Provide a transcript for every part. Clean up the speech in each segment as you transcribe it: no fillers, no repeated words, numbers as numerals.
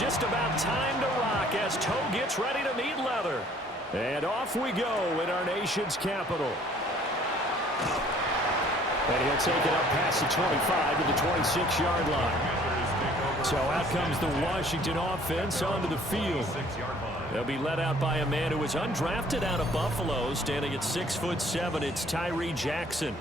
just about time to rock as Toe gets ready to meet leather. And off we go in our nation's capital. And he'll take it up past the 25 to the 26-yard line. So out comes the Washington offense onto the field. They'll be led out by a man who was undrafted out of Buffalo, standing at 6'7". It's Tyree Jackson.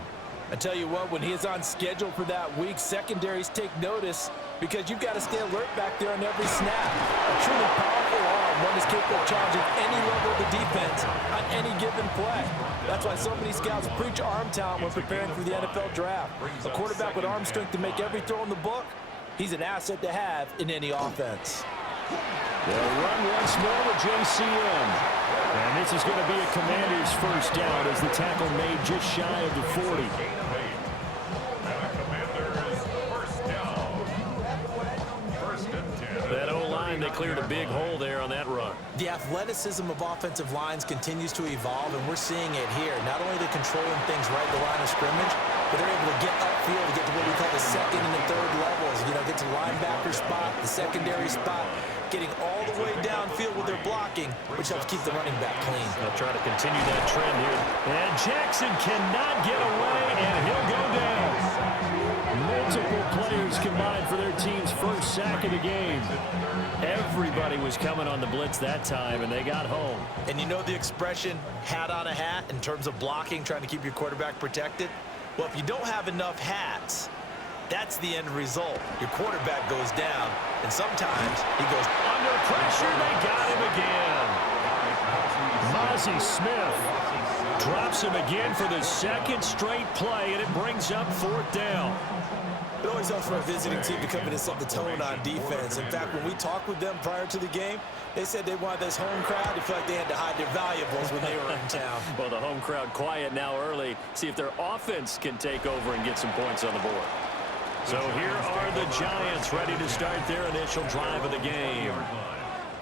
I tell you what, when he is on schedule for that week, secondaries take notice because you've got to stay alert back there on every snap. A truly powerful arm, one is capable of challenging any level of the defense on any given play. That's why so many scouts preach arm talent when preparing for the NFL draft. A quarterback with arm strength to make every throw in the book, he's an asset to have in any offense. They'll run once more with JCM. And this is going to be a Commander's first down as the tackle made just shy of the 40. That O-line, they cleared a big hole there on that run. The athleticism of offensive lines continues to evolve, and we're seeing it here. Not only are they controlling things right at the line of scrimmage, but they're able to get upfield to get to what we call the second and the third levels. You know, get to the linebacker spot, the secondary spot, getting all the way downfield with their blocking, which helps keep the running back clean. They'll try to continue that trend here. And Jackson cannot get away, and he'll go down. Multiple players combined for their team's first sack of the game. Everybody was coming on the blitz that time, and they got home. And you know the expression, hat on a hat, in terms of blocking, trying to keep your quarterback protected? Well, if you don't have enough hats, that's the end result. Your quarterback goes down, and sometimes he goes under pressure. They got him again. Mozzie Smith drops him again for the second straight play, and it brings up fourth down. It always helps for a visiting team to come in and set the tone on defense. In fact, when we talked with them prior to the game, they said they wanted this home crowd to feel like they had to hide their valuables when they were in town. Well, the home crowd quiet now early. See if their offense can take over and get some points on the board. So here are the Giants ready to start their initial drive of the game.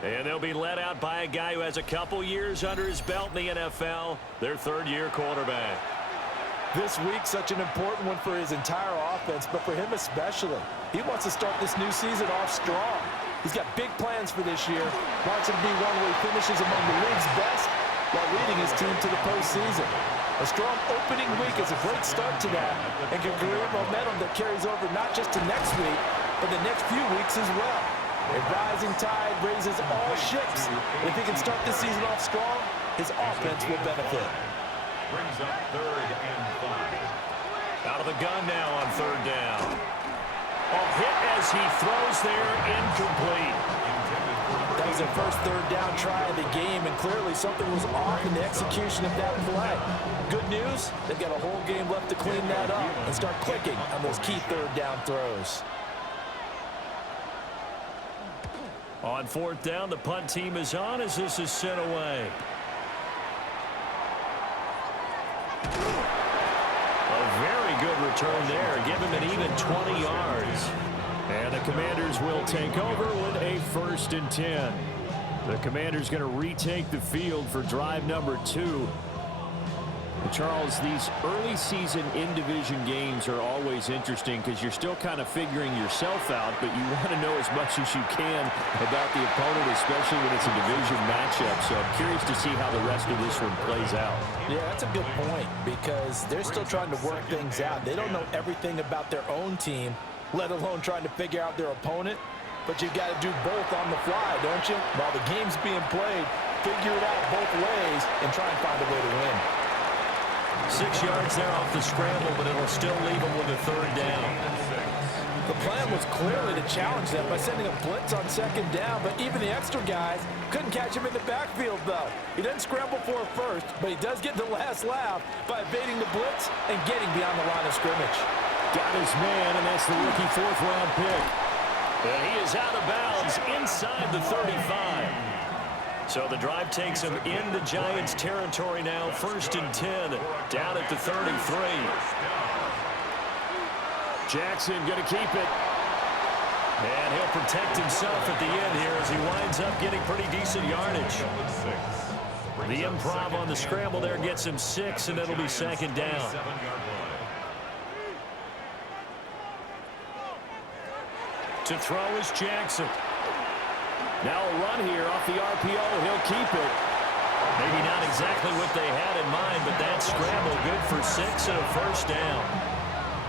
And they'll be led out by a guy who has a couple years under his belt in the NFL, their third-year quarterback. This week, such an important one for his entire offense, but for him especially. He wants to start this new season off strong. He's got big plans for this year. Wants it to be one where he finishes among the league's best while leading his team to the postseason. A strong opening week is a great start to that and can create momentum that carries over not just to next week, but the next few weeks as well. A rising tide raises all ships. If he can start this season off strong, his offense will benefit. Brings up 3rd and 5. Out of the gun now on 3rd down. A hit as he throws there, incomplete. That was their first 3rd down try of the game, and clearly something was off in the execution of that play. Good news, they've got a whole game left to clean that up and start clicking on those key 3rd down throws. On 4th down, the punt team is on as this is sent away. A very good return there. Give him an even 20 yards. And the Commanders will take over with a 1st and 10. The Commanders going to retake the field for drive number 2. Charles, these early season in-division games are always interesting because you're still kind of figuring yourself out, but you want to know as much as you can about the opponent, especially when it's a division matchup. So I'm curious to see how the rest of this one plays out. Yeah, that's a good point because they're still trying to work things out. They don't know everything about their own team, let alone trying to figure out their opponent. But you've got to do both on the fly, don't you? While the game's being played, figure it out both ways and try and find a way to win. 6 yards there off the scramble, but it'll still leave them with a 3rd down. The plan was clearly to challenge them by sending a blitz on 2nd down, but even the extra guys couldn't catch him in the backfield, though. He doesn't scramble for a first, but he does get the last laugh by evading the blitz and getting beyond the line of scrimmage. Got his man, and that's the rookie 4th-round pick. And he is out of bounds inside the 35. So the drive takes him into Giants territory now. 1st and 10 down at the 33. Jackson going to keep it. And he'll protect himself at the end here as he winds up getting pretty decent yardage. The improv on the scramble there gets him 6, and it'll be 2nd down. To throw is Jackson. Now a run here off the RPO. He'll keep it. Maybe not exactly what they had in mind, but that scramble good for 6 and a first down.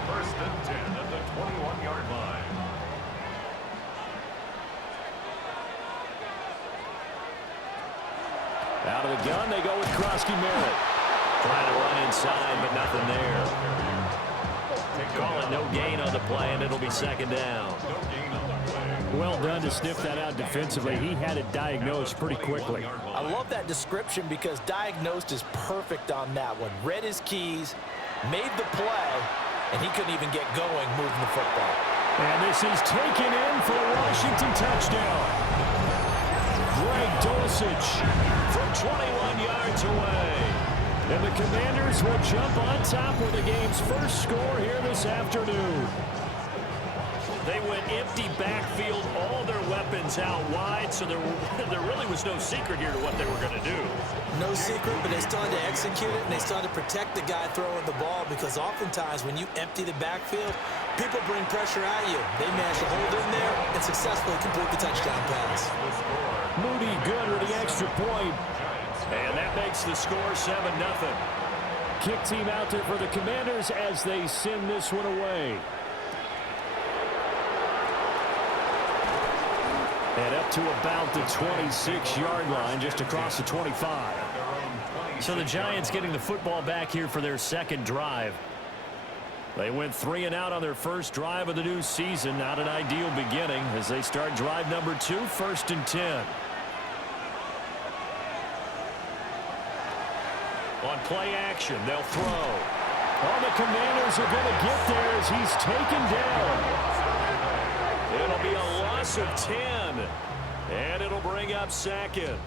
First and 10 at the 21-yard line. Out of the gun, they go with Krosky Merritt. Trying to run inside, but nothing there. Call it no gain on the play, and it'll be second down. No gain on the play. Well done to sniff that out defensively. He had it diagnosed pretty quickly. I love that description because diagnosed is perfect on that one. Read his keys, made the play, and he couldn't even get going moving the football. And this is taken in for a Washington touchdown. Greg Dulcich from 21 yards away. And the Commanders will jump on top with the game's first score here this afternoon. They went empty backfield, all their weapons out wide, so there really was no secret here to what they were going to do. No secret, but they started to execute it, and they started to protect the guy throwing the ball because oftentimes when you empty the backfield, people bring pressure at you. They managed to hold in there and successfully complete the touchdown pass. Moody good with the extra point. And that makes the score 7-0. Kick team out there for the Commanders as they send this one away. And up to about the 26-yard line, just across the 25. So the Giants getting the football back here for their second drive. They went 3 and out on their first drive of the new season. Not an ideal beginning as they start drive number 2, first and 10. On play action, they'll throw. Oh, the Commanders are going to get there as he's taken down. It'll be a loss of 10, and it'll bring up second.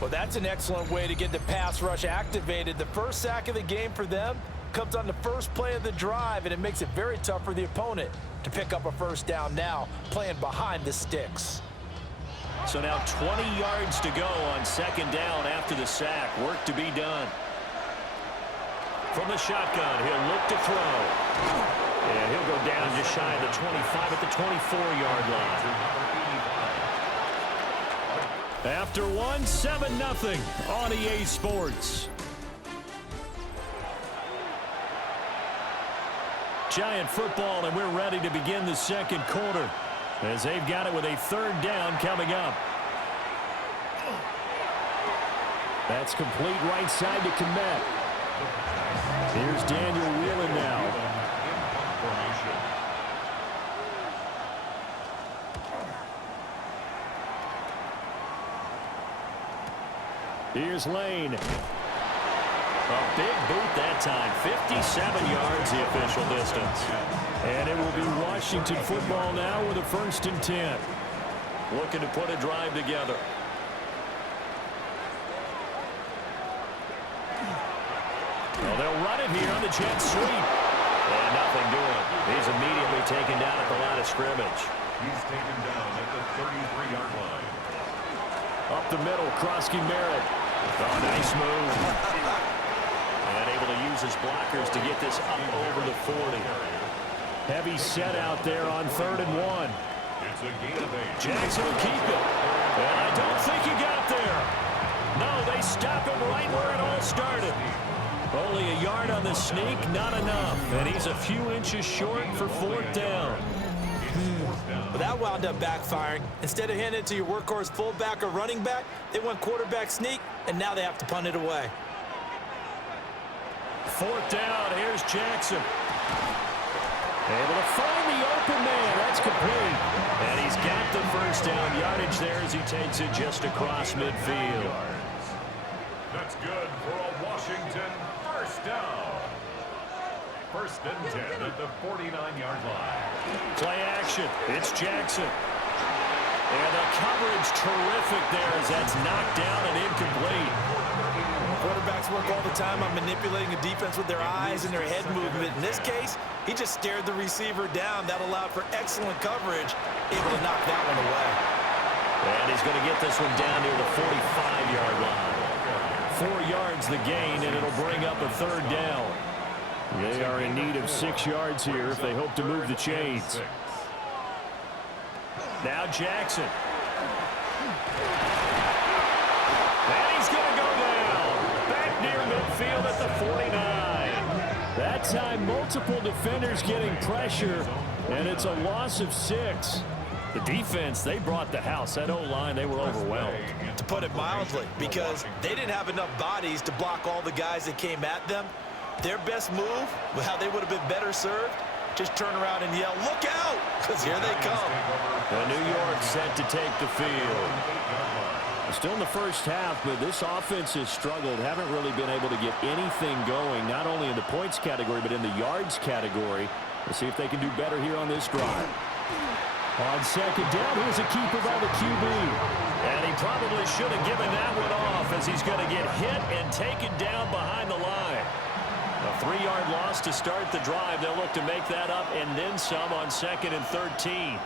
Well, that's an excellent way to get the pass rush activated. The first sack of the game for them comes on the first play of the drive, and it makes it very tough for the opponent to pick up a first down now, playing behind the sticks. So now 20 yards to go on second down after the sack. Work to be done. From the shotgun, he'll look to throw. And he'll go down just shy of the 25 at the 24-yard line. After one, 7-0 on EA Sports. Giant football, and we're ready to begin the second quarter as they've got it with a third down coming up. That's complete right side to Komet. Here's Daniel Whelan now. Here's Lane. A big boot that time. 57 yards the official distance. And it will be Washington football now with a first and 10. Looking to put a drive together. Well, they'll run it here on the jet sweep. And nothing doing. He's immediately taken down at the line of scrimmage. He's taken down at the 33-yard line. Up the middle, Krosky Merritt. Oh, nice move. And able to use his blockers to get this up over the 40. Heavy set out there on 3rd and 1. It's a gain of 8. Jackson will keep it. And I don't think he got there. No, they stop him right where it all started. Only a yard on the sneak, not enough. And he's a few inches short for 4th down. But that wound up backfiring. Instead of handing it to your workhorse fullback or running back, they went quarterback sneak, and now they have to punt it away. 4th down, here's Jackson. Able to find the open man. That's complete. And he's got the first down yardage there as he takes it just across midfield. That's good for a Washington first down. First and 10 at the 49-yard line. Play action. It's Jackson. And the coverage terrific there as that's knocked down and incomplete. Quarterbacks work all the time on manipulating the defense with their eyes and their head movement. In this case, he just stared the receiver down. That allowed for excellent coverage, able to knock that one away. And he's going to get this one down near the 45-yard line. 4 yards the gain, and it'll bring up a 3rd down. They are in need of 6 yards here if they hope to move the chains. Now Jackson. And he's going to go down. Back near midfield at the 49. That time, multiple defenders getting pressure, and it's a loss of 6. The defense, they brought the house. That O-line, they were overwhelmed. To put it mildly, because they didn't have enough bodies to block all the guys that came at them. Their best move, how they would have been better served, just turn around and yell, "Look out!" Because here they come. And New York set to take the field. Still in the first half, but this offense has struggled. Haven't really been able to get anything going, not only in the points category, but in the yards category. Let's see if they can do better here on this drive. On second down, here's a keeper by the QB. And he probably should have given that one off, as he's going to get hit and taken down behind the line. A 3-yard loss to start the drive. They'll look to make that up and then some on 2nd and 13.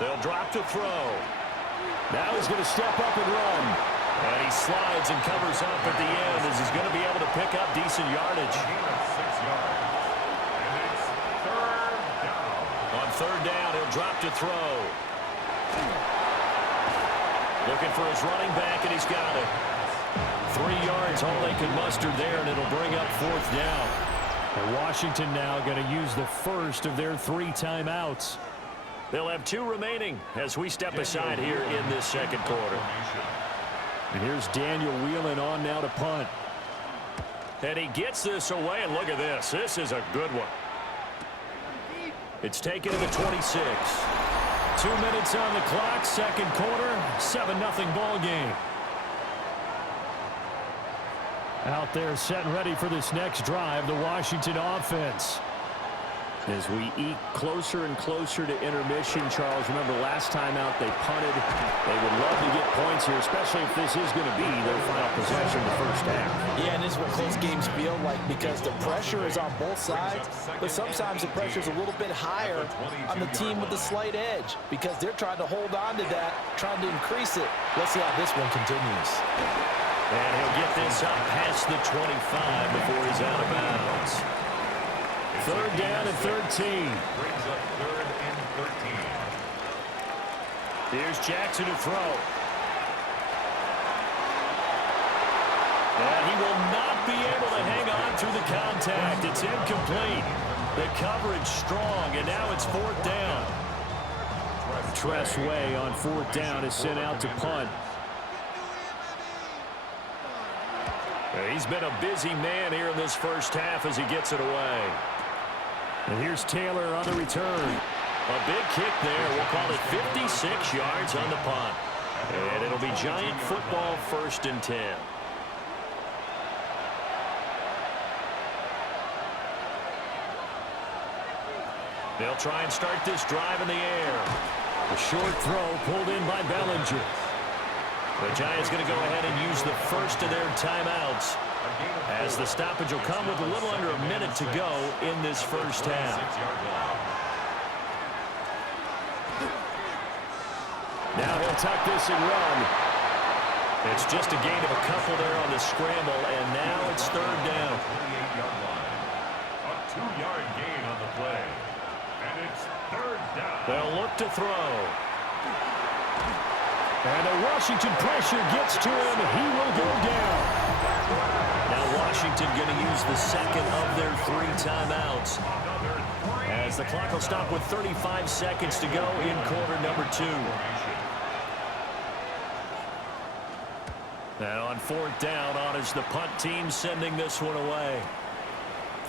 They'll drop to throw. Now he's going to step up and run. And he slides and covers up at the end, as he's going to be able to pick up decent yardage. 6 yards. And it's 3rd down. On 3rd down, he'll drop to throw. Looking for his running back, and he's got it. 3 yards, all they could muster there, and it'll bring up 4th down. And Washington now going to use the first of their 3 timeouts. They'll have 2 remaining as we step aside here in this second quarter. And here's Daniel wheeling on now to punt. And he gets this away, and look at this. This is a good one. It's taken to the 26. 2 minutes on the clock, second quarter, 7-0 ball game. Out there set and ready for this next drive, the Washington offense. As we eke closer and closer to intermission, Charles, remember last time out they punted. They would love to get points here, especially if this is going to be their final possession in the first half. Yeah, and this is what close games feel like, because the pressure is on both sides, but sometimes the pressure is a little bit higher on the team with the slight edge, because they're trying to hold on to that, trying to increase it. Let's see how this one continues. And he'll get this up past the 25 before he's out of bounds. 3rd down and 13. Brings up 3rd and 13. Here's Jackson to throw. And he will not be able to hang on through the contact. It's incomplete. The coverage strong, and now it's 4th down. Tress Way on 4th down is sent out to punt. He's been a busy man here in this first half as he gets it away. And here's Taylor on the return. A big kick there. We'll call it 56 yards on the punt. And it'll be Giant football, 1st and 10. They'll try and start this drive in the air. A short throw pulled in by Bellinger. The Giants going to go ahead and use the first of their timeouts, as the stoppage will come with a little under a minute to go in this first half. Now he'll tuck this and run. It's just a gain of a couple there on the scramble, and now it's 3rd down. 28-yard line. A 2-yard gain on the play. And it's 3rd down. They'll look to throw. And the Washington pressure gets to him. He will go down. Now Washington going to use the second of their 3 timeouts, as the clock will stop with 35 seconds to go in quarter number 2. And on 4th down, on is the punt team sending this one away.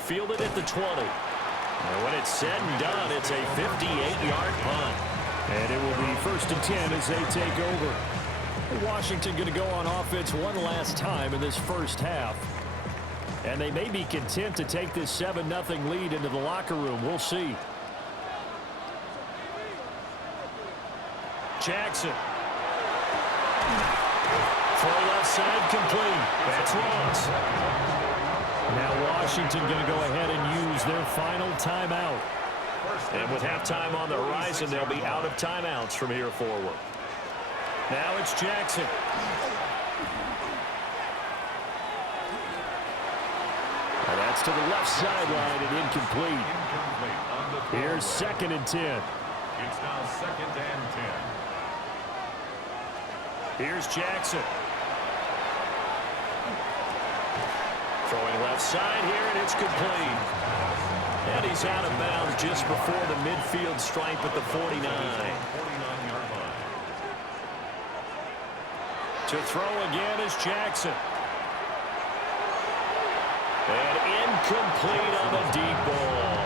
Fielded at the 20. And when it's said and done, it's a 58-yard punt. And it will be 1st and 10 as they take over. Washington going to go on offense one last time in this first half. And they may be content to take this 7-0 lead into the locker room. We'll see. Jackson. Throw left side complete. That's Ross. Now Washington going to go ahead and use their final timeout. And with halftime on the horizon, they'll be out of timeouts from here forward. Now it's Jackson. And that's to the left sideline and incomplete. Here's 2nd and 10. It's now 2nd and 10. Here's Jackson. Throwing left side here, and it's complete. And he's out of bounds just before the midfield stripe at the 49. To throw again is Jackson. And incomplete on the deep ball.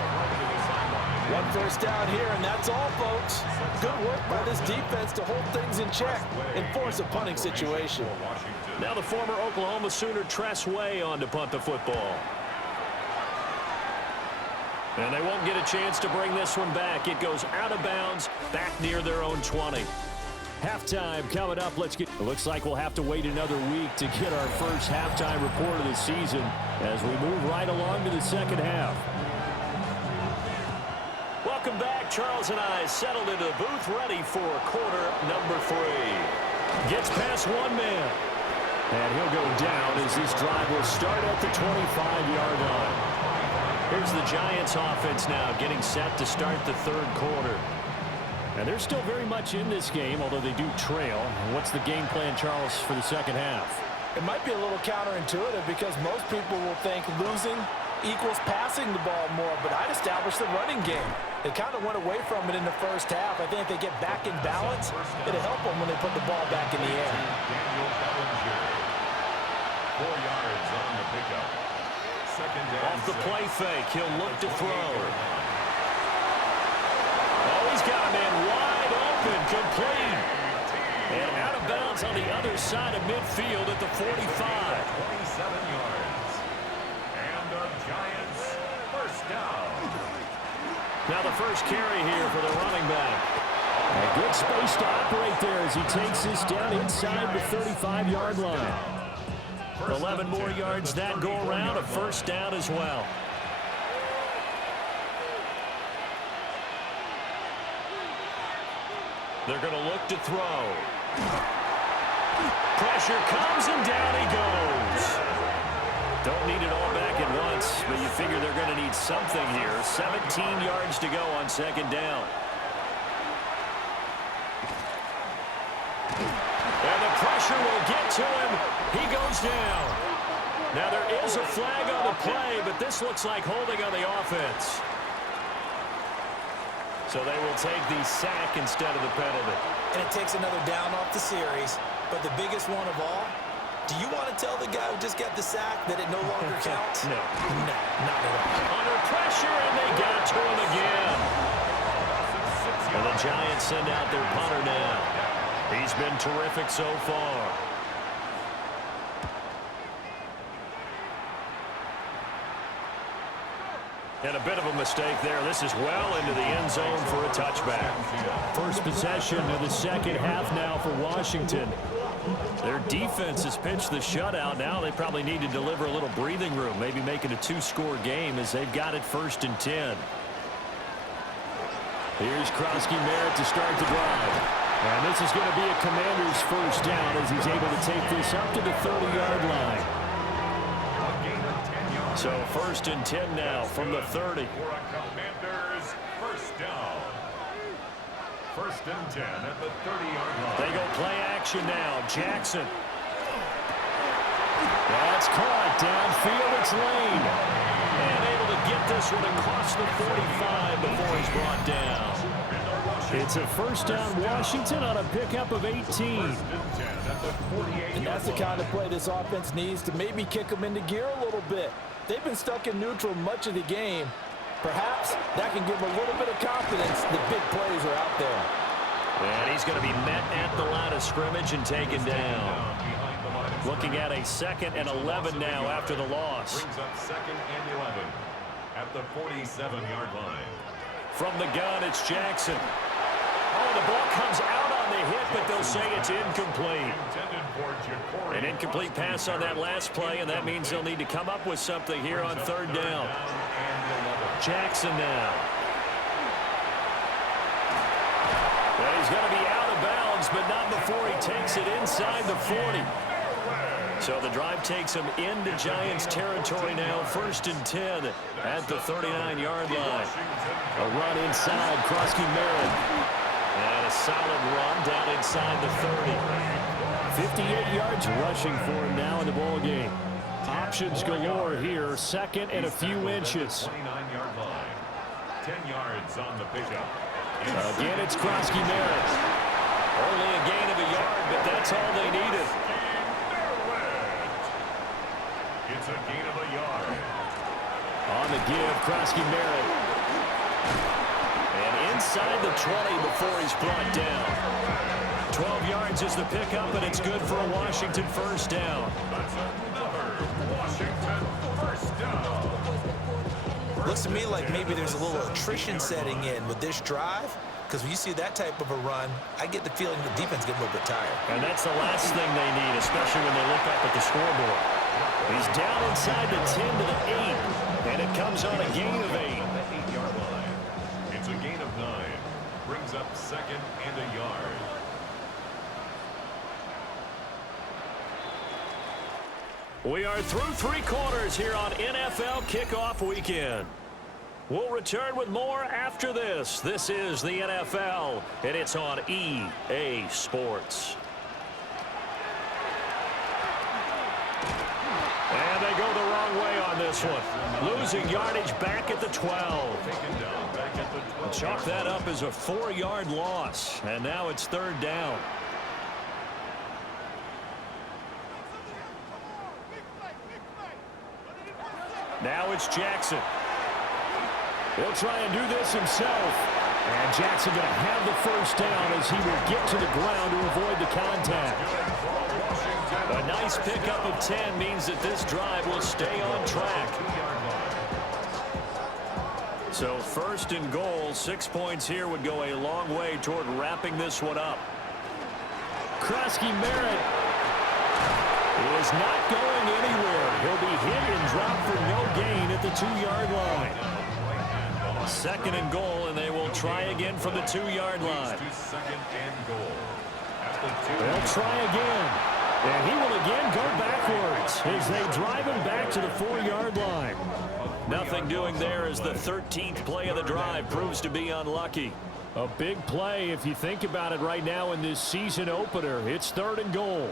One first down here, and that's all, folks. Good work by this defense to hold things in check and force a punting situation. Now the former Oklahoma Sooner Tress Way on to punt the football. And they won't get a chance to bring this one back. It goes out of bounds, back near their own 20. Halftime coming up. It looks like we'll have to wait another week to get our first halftime report of the season as we move right along to the second half. Welcome back. Charles and I settled into the booth, ready for quarter number 3. Gets past one man. And he'll go down as this drive will start at the 25-yard line. Here's the Giants offense now getting set to start the third quarter. And they're still very much in this game, although they do trail. What's the game plan, Charles, for the second half? It might be a little counterintuitive because most people will think losing equals passing the ball more, but I'd establish the running game. They kind of went away from it in the first half. I think if they get back in balance, it'll help them when they put the ball back in the air. 4 yards on the pickup. Second down. Off the play fake, he'll look to throw. Oh, he's got a man wide open, complete. And out of bounds on the other side of midfield at the 45. 27 yards. And the Giants first down. Now the first carry here for the running back. A good space to operate there as he takes this down inside the 35-yard line. 11 more yards that go around, a first down as well. They're going to look to throw. Pressure comes and down he goes. Don't need it all back at once, but you figure they're going to need something here. 17 yards to go on second down. And the pressure will get to him. He goes down. Now there is a flag on the play, but this looks like holding on the offense. So they will take the sack instead of the penalty. And it takes another down off the series. But the biggest one of all, do you want to tell the guy who just got the sack that it no longer counts? No. No, not at all. Under pressure, and they got to him again. And the Giants send out their punter now. He's been terrific so far. And a bit of a mistake there. This is well into the end zone for a touchback. First possession of the second half now for Washington. Their defense has pitched the shutout. Now they probably need to deliver a little breathing room, maybe make it a 2-score game as they've got it 1st and 10. Here's Krosky-Merritt to start the drive. And this is going to be a Commander's first down as he's able to take this up to the 30-yard line. So 1st and 10 now from the 30. For a Commander's first down. 1st and 10 at the 30-yard line. They go play action now. Jackson. That's caught. Downfield, it's Lane. And able to get this one across the 45 before he's brought down. It's a first down Washington on a pickup of 18. And that's the kind of play this offense needs to maybe kick them into gear a little bit. They've been stuck in neutral much of the game. Perhaps that can give them a little bit of confidence. The big plays are out there. And he's going to be met at the line of scrimmage and taken down. Looking at a 2nd and 11 now after the loss. Brings up 2nd and 11 at the 47-yard line. From the gun, it's Jackson. Oh, the ball comes out on the hit, but they'll say it's incomplete. An incomplete pass on that last play, and that means they'll need to come up with something here on 3rd down. Jackson now. Well, he's going to be out of bounds, but not before he takes it inside the 40. So the drive takes him into Giants territory now. 1st and 10 at the 39-yard line. A run inside, Krosky-Merritt. And a a solid run down inside the 30. 58 yards rushing for him now in the ball game. Options galore here. Second and a few inches. 29-yard line. 10 yards on the pickup. Again, it's Krosky-Merritt. Only a gain of a yard, but that's all they needed. It's a gain of a yard. On the give, Krosky-Merritt. And inside the 20 before he's brought down. 12 yards is the pickup, and it's good for a Washington first down. That's another Washington first down. Looks to me like maybe there's a little attrition setting in with this drive, because when you see that type of a run, I get the feeling the defense gets a little bit tired. And that's the last thing they need, especially when they look up at the scoreboard. He's down inside the 10 to the 8, and it comes on a gain of 8. 8-yard line. It's a gain of 9. Brings up second and a yard. We are through 3 quarters here on NFL Kickoff Weekend. We'll return with more after this. This is the NFL, and it's on EA Sports. And they go the wrong way on this one. Losing yardage back at the 12. Taken down back at the 12. Chalk that up as a 4-yard loss, and now it's 3rd down. Now it's Jackson. He'll try and do this himself. And Jackson going to have the first down as he will get to the ground to avoid the contact. A nice pickup of 10 means that this drive will stay on track. So 1st and goal, 6 points here would go a long way toward wrapping this one up. Krosky-Merritt is not going anywhere. He'll be hit and dropped for no gain at the 2-yard line. 2nd and goal, and they will try again from the 2-yard line. Second and goal. At the 2. They'll try again. And he will again go backwards as they drive him back to the 4-yard line. Nothing doing there as the 13th play of the drive proves to be unlucky. A big play if you think about it right now in this season opener. It's 3rd and goal.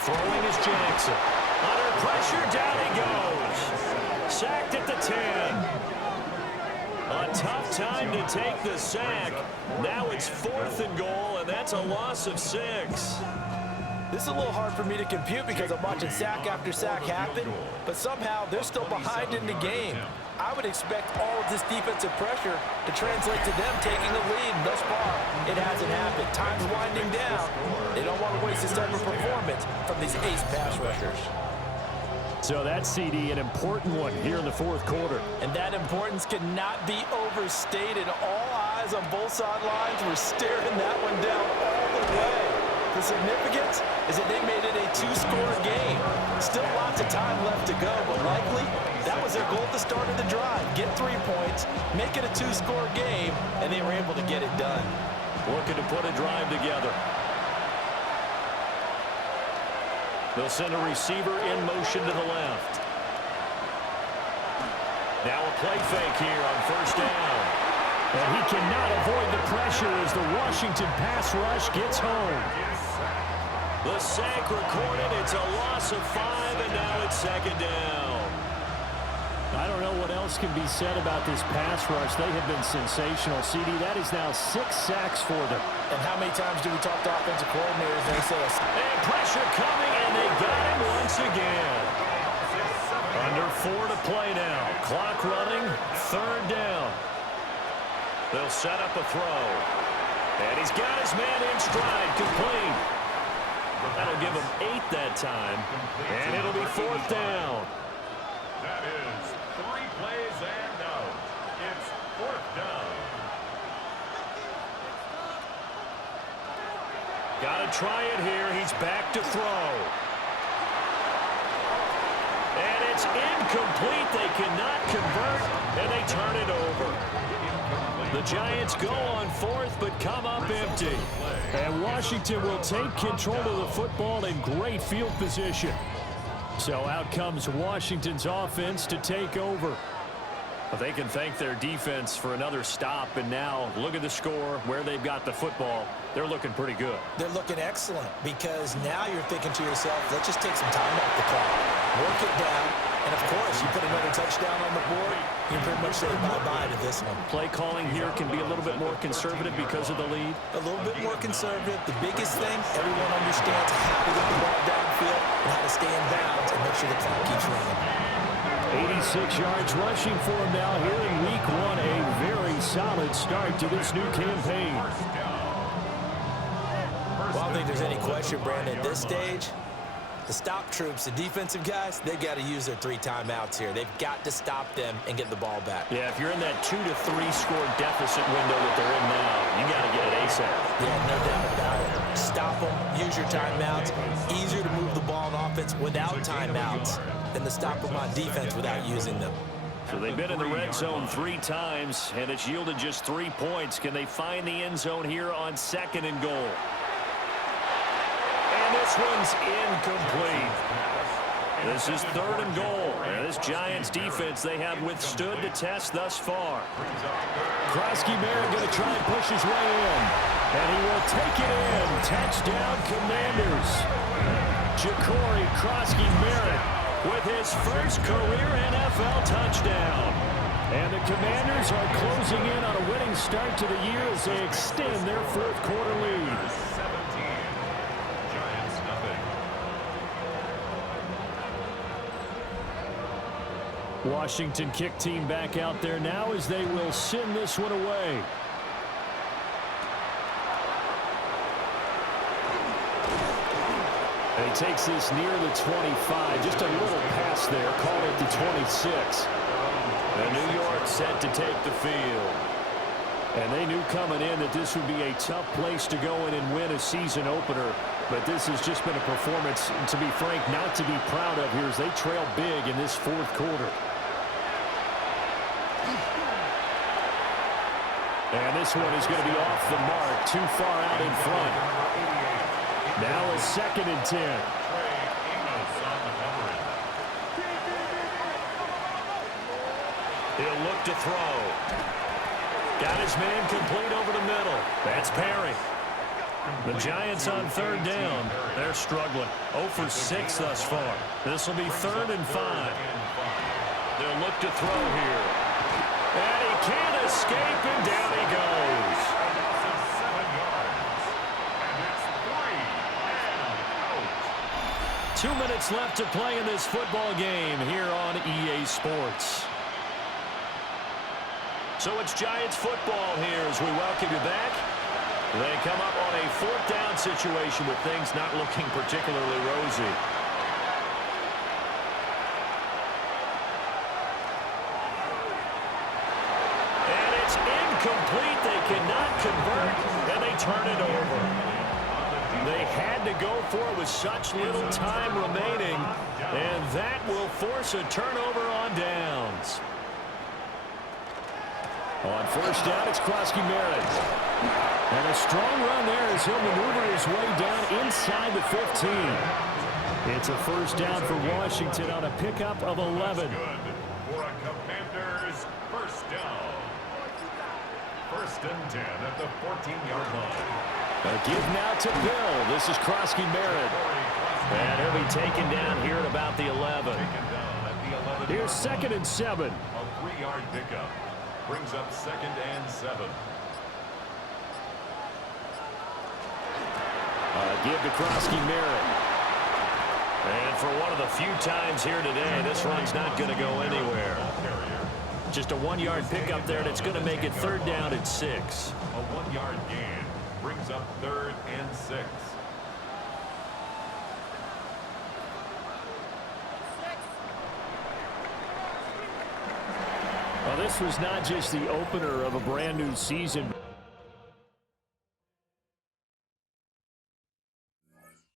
Throwing is Jackson. Under pressure, down he goes. Sacked at the 10. A tough time to take the sack. Now it's 4th and goal, and that's a loss of 6. This is a little hard for me to compute because I'm watching sack after sack happen, but somehow they're still behind in the game. I would expect all of this defensive pressure to translate to them taking the lead. Thus far, it hasn't happened. Time's winding down. They don't want to waste this type of performance from these ace pass rushers. So that's, CD, an important one here in the 4th quarter. And that importance cannot be overstated. All eyes on both sidelines were staring that one down all the way. The significance is that they made it a 2-score game. Still lots of time left to go, but likely that was their goal at the start of the drive. Get 3 points, make it a 2-score game, and they were able to get it done. Looking to put a drive together. They'll send a receiver in motion to the left. Now a play fake here on 1st down. And he cannot avoid the pressure as the Washington pass rush gets home. The sack recorded. It's a loss of 5, and now it's 2nd down. I don't know what else can be said about this pass rush. They have been sensational. CD, that is now 6 sacks for them. And how many times do we talk to offensive coordinators and they say, and pressure coming, and they got him once again. Under 4 to play now. Clock running, 3rd down. They'll set up a throw. And he's got his man in stride, complete. That'll give him 8 that time. And it'll be 4th down. That is 3 plays and out. It's 4th down. Got to try it here. He's back to throw. And it's incomplete. They cannot convert, and they turn it over. The Giants go on 4th, but come up empty. And Washington will take control of the football in great field position. So out comes Washington's offense to take over. But they can thank their defense for another stop, and now look at the score, where they've got the football. They're looking pretty good. They're looking excellent because now you're thinking to yourself, let's just take some time off the clock, work it down, and of course, you put another touchdown on the board, you pretty much say bye-bye to this one. Play calling here can be a little bit more conservative because of the lead. A little bit more conservative. The biggest thing, everyone understands how to get the ball downfield and how to stay in bounds and make sure the clock keeps running. 86 yards rushing for him now here in week one. A very solid start to this new campaign. Well, I don't think there's any question, Brandon, at this stage, the stop troops, the defensive guys, they've got to use their 3 timeouts here. They've got to stop them and get the ball back. Yeah, if you're in that 2 to 3 score deficit window that they're in now, you got to get it ASAP. Yeah, no doubt about it. Stop them, use your timeouts. Easier to move the ball on offense without timeouts than to stop them on defense without using them. So they've been in the red zone 3 times, and it's yielded just 3 points. Can they find the end zone here on 2nd and goal? And this one's incomplete. This is 3rd and goal. And this Giants defense, they have withstood the test thus far. Krosky-Merritt going to try and push his way in. And he will take it in. Touchdown, Commanders. Ja'Cory Krosky-Merritt with his first career NFL touchdown. And the Commanders are closing in on a winning start to the year as they extend their 4th quarter lead. Washington kick team back out there now as they will send this one away. And he takes this near the 25. Just a little pass there. Call it the 26. And New York set to take the field. And they knew coming in that this would be a tough place to go in and win a season opener. But this has just been a performance, to be frank, not to be proud of here as they trail big in this 4th quarter. And this one is going to be off the mark, too far out in front. Now a 2nd and 10. He'll look to throw. Got his man complete over the middle. That's Perry. The Giants on 3rd down. They're struggling. 0 for 6 thus far. This will be 3rd and 5. They'll look to throw here. And he can't escape, and down he goes. 2 minutes left to play in this football game here on EA Sports. So it's Giants football here as we welcome you back. They come up on a 4th down situation with things not looking particularly rosy. And it's incomplete. They cannot convert, and they turn it over. They had to go for it with such little time remaining, and that will force a turnover on downs. On 1st down, it's Krosky-Merritt. And a strong run there as he'll maneuver his way down inside the 15. It's a 1st down for Washington on a pickup of 11. Good for a Commanders 1st down. 1st and 10 at the 14-yard line. A give now to Bill. This is Krosky-Merritt. And he'll be taken down here at about the 11. Here's 2nd and 7. A 3-yard pickup. Brings up 2nd and 7. Give to Krosky-Merritt. And for one of the few times here today, this run's not going to go anywhere. Just a 1-yard pickup there, and it's going to make it 3rd down and 6. A 1-yard gain brings up 3rd and 6. Well, this was not just the opener of a brand new season.